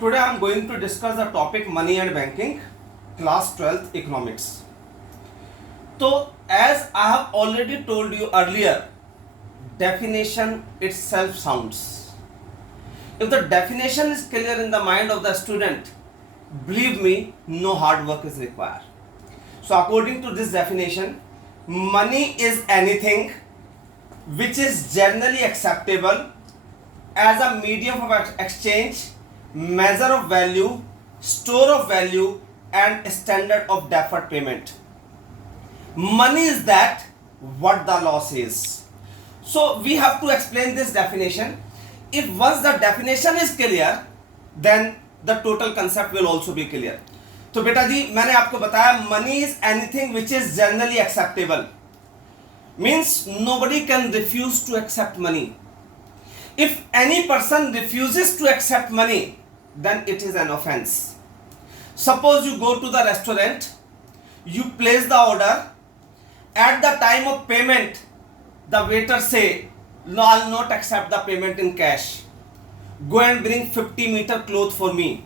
Today I am going to discuss the topic money and banking, class 12th economics. So as I have already told you earlier, definition itself sounds. If the definition is clear in the mind of the student, believe me, no hard work is required. So according to this definition, money is anything which is generally acceptable as a medium of exchange, measure of value, store of value, and standard of deferred payment. Money is that what the law says. So we have to explain this definition. If once the definition is clear, then the total concept will also be clear. तो बेटा जी मैंने आपको बताया money is anything which is generally acceptable. Means nobody can refuse to accept money. If any person refuses to accept money, then it is an offense. Suppose you go to the restaurant, you place the order, at the time of payment, the waiter say, no, I'll not accept the payment in cash. Go and bring 50-meter cloth for me.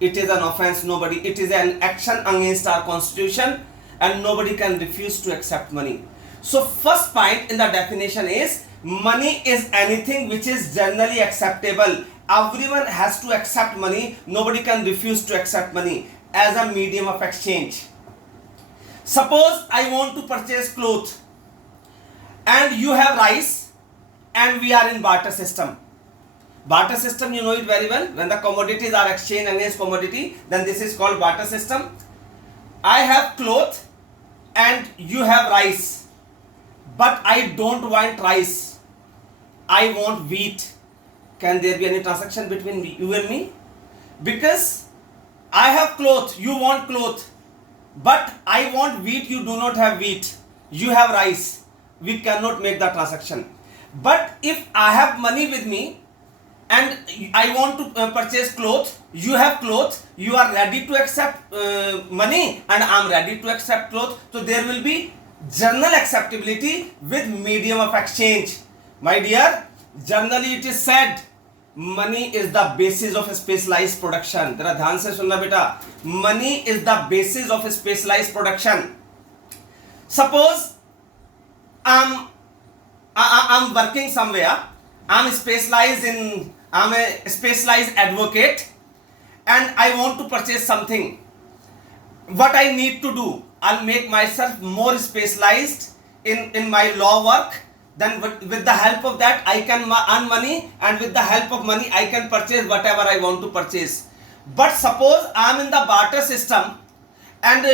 It is an offense, nobody. It is an action against our constitution and nobody can refuse to accept money. So first point in the definition is, money is anything which is generally acceptable. Everyone has to accept money. Nobody can refuse to accept money as a medium of exchange. Suppose I want to purchase clothes and you have rice and we are in barter system. Barter system, you know it very well. When the commodities are exchanged against commodity, then this is called barter system. I have cloth and you have rice, but I don't want rice. I want wheat. Can there be any transaction between you and me? Because I have cloth, you want cloth, but I want wheat, you do not have wheat. You have rice. We cannot make the transaction. But if I have money with me and I want to purchase cloth, you have cloth, you are ready to accept money and I am ready to accept cloth. So there will be general acceptability with medium of exchange. My dear, generally it is said money is the basis of specialized production. जरा ध्यान से सुनना बेटा, money is the basis of specialized production. Suppose I'm working somewhere, I'm a specialized advocate and I want to purchase something. What I need to do, I'll make myself more specialized in my law work. Then with the help of that I can earn money, and with the help of money I can purchase whatever I want to purchase. But suppose I am in the barter system and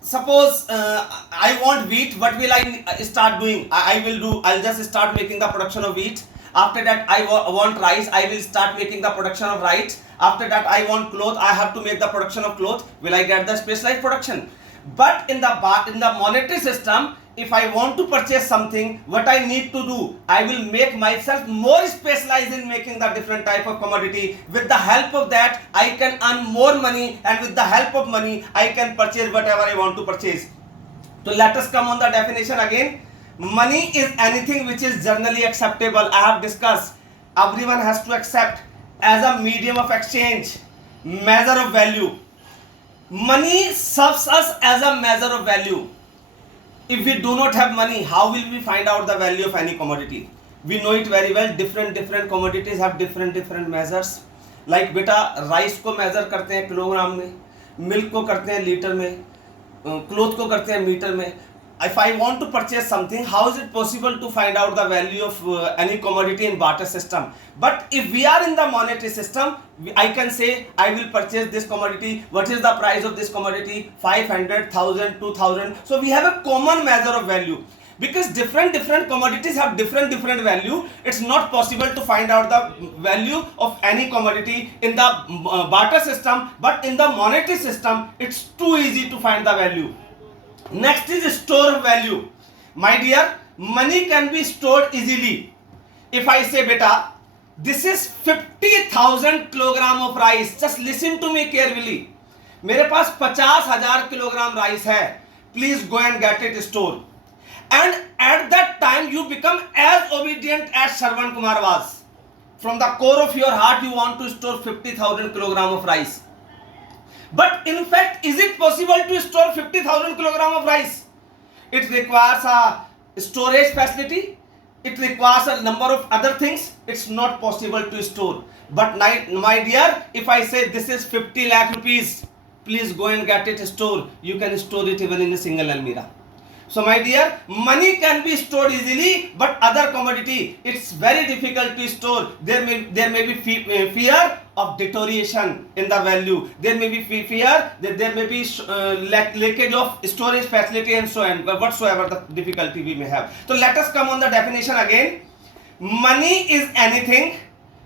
suppose I want wheat, what will I start doing? I'll just start making the production of wheat. After that I want rice, I will start making the production of rice. After that I want cloth, I have to make the production of cloth. Will I get the specialized production? But in the monetary system, if I want to purchase something, what I need to do, I will make myself more specialized in making the different type of commodity. With the help of that I can earn more money, and with the help of money I can purchase whatever I want to purchase. So let us come on the definition again. Money is anything which is generally acceptable. I have discussed, everyone has to accept as a medium of exchange, measure of value. Money serves us as a measure of value. If we do not have money, how will we find out the value of any commodity? We know it very well. Different commodities have different measures. Like बेटा rice को major करते हैं kilogram में, milk को करते हैं litre में, cloth को करते हैं मीटर में. If I want to purchase something, how is it possible to find out the value of any commodity in barter system? But if we are in the monetary system, I can say I will purchase this commodity. What is the price of this commodity? 500, 1000, 2000. So we have a common measure of value. Because different commodities have different value, it's not possible to find out the value of any commodity in the barter system. But in the monetary system, it's too easy to find the value. Next is store of value. My dear, money can be stored easily. If I say beta, this is 50,000 kilogram of rice. Just listen to me carefully. मेरे पास 50,000 kilogram rice है. Please go and get it stored. And at that time you become as obedient as Shravan Kumar was. from the core of your heart you want to store 50,000 kilogram of rice. But in fact, is it possible to store 50,000 kilogram of rice? It requires a storage facility. It requires a number of other things. It's not possible to store. But my dear, if I say this is 50 lakh rupees, please go and get it stored. You can store it even in a single almirah. So my dear, money can be stored easily, but other commodity, it's very difficult to store. There may be fear of deterioration in the value. There may be fear that there may be leakage of storage facility and so on, whatsoever the difficulty we may have. So let us come on the definition again. Money is anything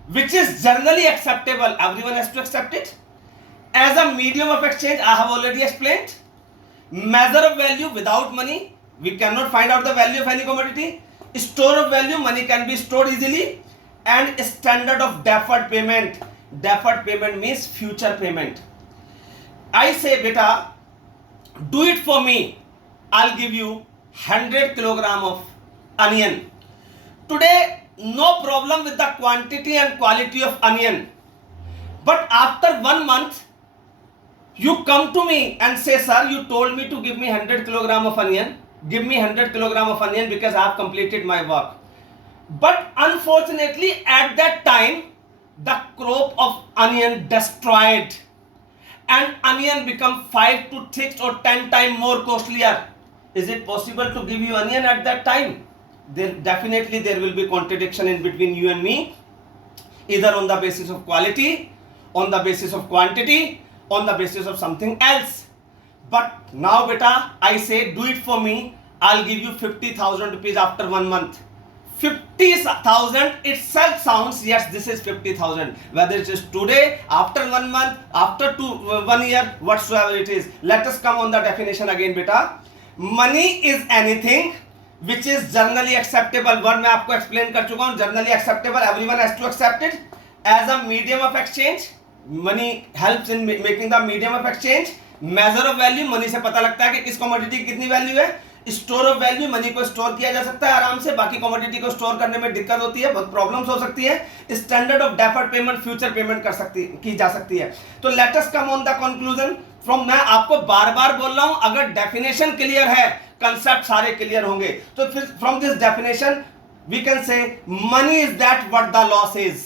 which is generally acceptable. Everyone has to accept it. As a medium of exchange, I have already explained. Measure of value, without money we cannot find out the value of any commodity. Store of value, money can be stored easily. And standard of deferred payment. Deferred payment means future payment. I say, beta, do it for me. I'll give you 100 kilogram of onion. Today, no problem with the quantity and quality of onion. But after 1 month, you come to me and say, sir, you told me to give me 100 kilogram of onion. Give me 100 kilogram of onion because I have completed my work. But unfortunately, at that time, the crop of onion destroyed. And onion become 5 to 6 or 10 times more costlier. Is it possible to give you onion at that time? Definitely there will be contradiction in between you and me. Either on the basis of quality, on the basis of quantity, on the basis of something else. But now beta, I say do it for me. I'll give you 50,000 rupees after 1 month. 50,000 itself sounds, yes, this is 50,000. Whether it is today, after 1 month, after 1 year, whatsoever it is. Let us come on the definition again beta. Money is anything which is generally acceptable. Word मैं आपको explain कर चुका हूँ. Generally acceptable, everyone has to accept it as a medium of exchange. Money helps in making the medium of exchange. Measure of value, money से पता लगता है कि किस commodity की कितनी value है. Store of value, मनी को स्टोर किया जा सकता है आराम से. बाकी कमोडिटी को स्टोर करने में दिक्कत होती है, बहुत प्रॉब्लम्स हो सकती है. Standard of deferred payment, future payment की जा सकती है. तो let us come on the conclusion from. मैं आपको बार बार बोल रहा हूं, अगर डेफिनेशन क्लियर है, कंसेप्ट सारे क्लियर होंगे. तो फिर from this definition we can say money is that what the loss is.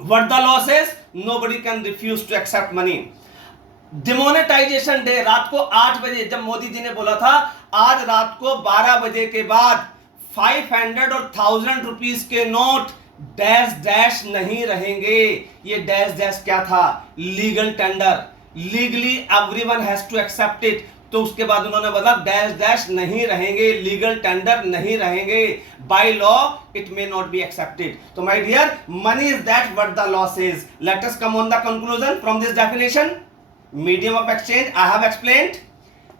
What the loss is, nobody can refuse to accept money. Demonetisation day रात को 8 बजे, जब मोदी जी ने बोला था आज रात को 12 बजे के बाद 500 और 1000 रुपीस के नोट डैश डैश नहीं रहेंगे. ये डैश डैश क्या था? Legal tender. Legally everyone has to accept it. तो उसके बाद उन्होंने बोला डैश डैश नहीं रहेंगे, लीगल टेंडर नहीं रहेंगे, by law it may not be accepted. तो my dear, money is that what the loss is. Let us come on the conclusion from this definition. Medium of exchange I have explained.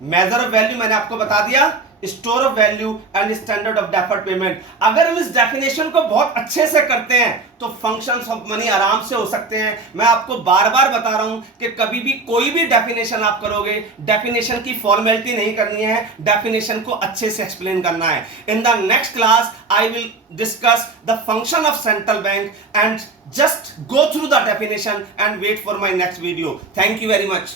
Measure of value मैंने आपको बता दिया. Store of value and standard of deferred payment. अगर हम इस definition को बहुत अच्छे से करते हैं तो फंक्शंस ऑफ मनी आराम से हो सकते हैं. मैं आपको बार बार बता रहा हूं कि कभी भी कोई भी डेफिनेशन आप करोगे, डेफिनेशन की फॉर्मेलिटी नहीं करनी है, डेफिनेशन को अच्छे से एक्सप्लेन करना है. In the next class I will discuss the function of central bank and just go through the definition and wait for my next video. Thank you very much.